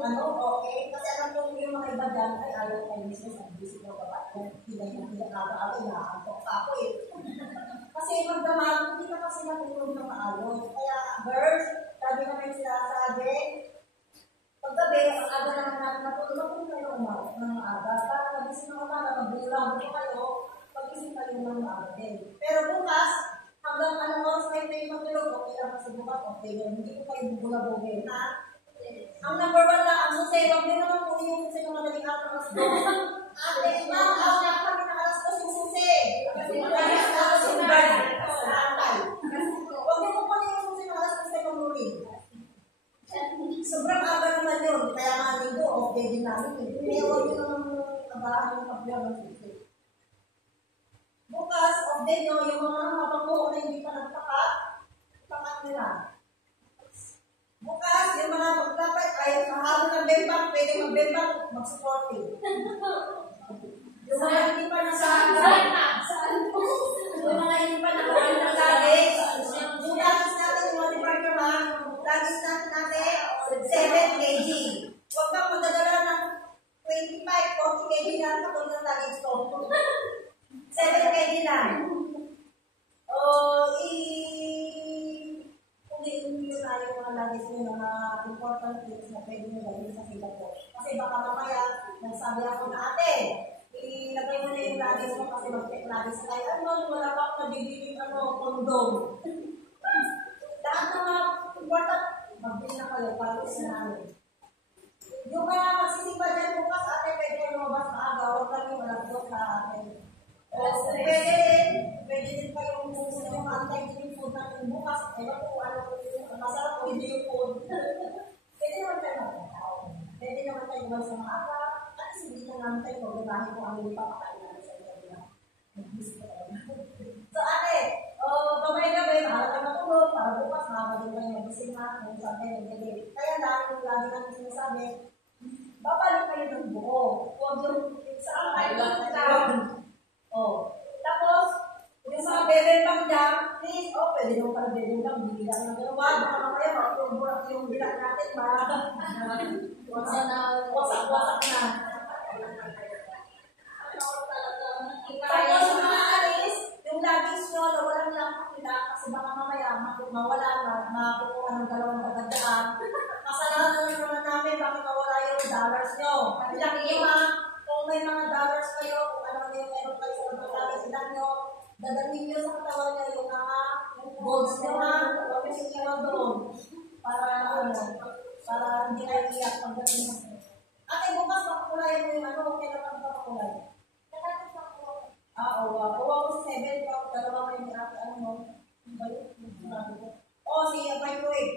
ano, okay? Kasi alam ko yung mga iba dyan, ay ayaw kayo mismo sa busy ng babae. Hindi nakakaawa, inaantok pa ako eh. Kasi magdamag, hindi na kasi matulog na maayos. Kaya, girls, sabi naman sinasabi, paggabi, ang aga naman natin natulog kung kayo umaga ng maaga. Para magising ng umaga, magbulang ko kayo, pagising kayo ng maaga din. Pero bukas, hanggang anong oras kayo kayo matulog, okay lang kasi bukas, okay lang. Hindi ko kayo bubulabogin, ha? Ang number 1 na, ang susi, wag din naman po yung susi ng madaling araw ng alas 2. Ate, ma'am, out na kami ng alas 2 yung susi. Kasi madaling araw yung bird. Wag din po yung susi ng alas 2 sa pag-uling. Sobrang aga naman yun. Kaya nga dito, okay din namin. Kaya huwag yun naman abahan yung pagbilang ng susi. Bukas, off din nyo, yung mga mapapuo na hindi pa nagpakat, pakat nila. Bukas, yung mga magdapat ay mahabol ng bembang, pwede mag-bembang, mag-supporting. Yung mga hindi pa yung mga hindi pa nakawin ng lagis, yung lagis natin, yung mga department ha, yung lagis natin, 7 kg. Huwag kang magdadala ng 25, 40 kg na katulad ng lagis ko. 7 kg lang. Kung hindi na yung mga lagis nyo na mga important things na pwede nyo gawin sa sila po. Kasi baka mamaya, nagsabi ako na ate, ilagay mo na yung lagis mo kasi mag-check lagis kayo. Ano, wala pa ako nabibiging kondom. Lahat ng mga important, magbili na kayo para isa namin. Yung mga magsisimba dyan bukas, ate, pwede kayo lumabas maaga, huwag lang yung malagos sa atin. Pwede din kayong kung yung antay din yung food natin bukas. Ewan po, ano po yung masarap o hindi yung food. Pwede naman tayo magkakaw. Pwede naman tayo gawin sa maaga. At hindi na naman tayo pagbabahin kung ano yung papakain natin sa inyo. So ate, kamay-kamay, mahal ka matulog para bukas, makakagin kayo magising na kung saan kayo nag-delay. Kaya dahil yung lagi natin sinasabi, babalik kayo ng buo. Huwag yung saan kayo lang. Tapos, yung mga bebembang dyan, please, pwede naman pala bebembang, bibilang ng gano'n. Baka kaya, makapulburak yung bilang natin, wasak-wasak na. Tapos, yung mga alis, yung lagis nyo, na walang lang pakita, kasi baka mamaya, mawala na, makukuha ng dalawang dagandaan. Kasalanan naman namin, bakit mawala yung dollars nyo. Ilaki yung kung may mga dollars kayo, kung ano yung meron kayo sa mga sila nyo, dadalhin nyo sa katawan nyo yung mga golds nyo ha, huwag yung sinyaw doon. Para hindi kayo iyak pagdating mo. Ate, bukas makakulayan mo yung okay na pang makakulay. Kuha ko sa 7, dalawa kayo ni ate, si microwave.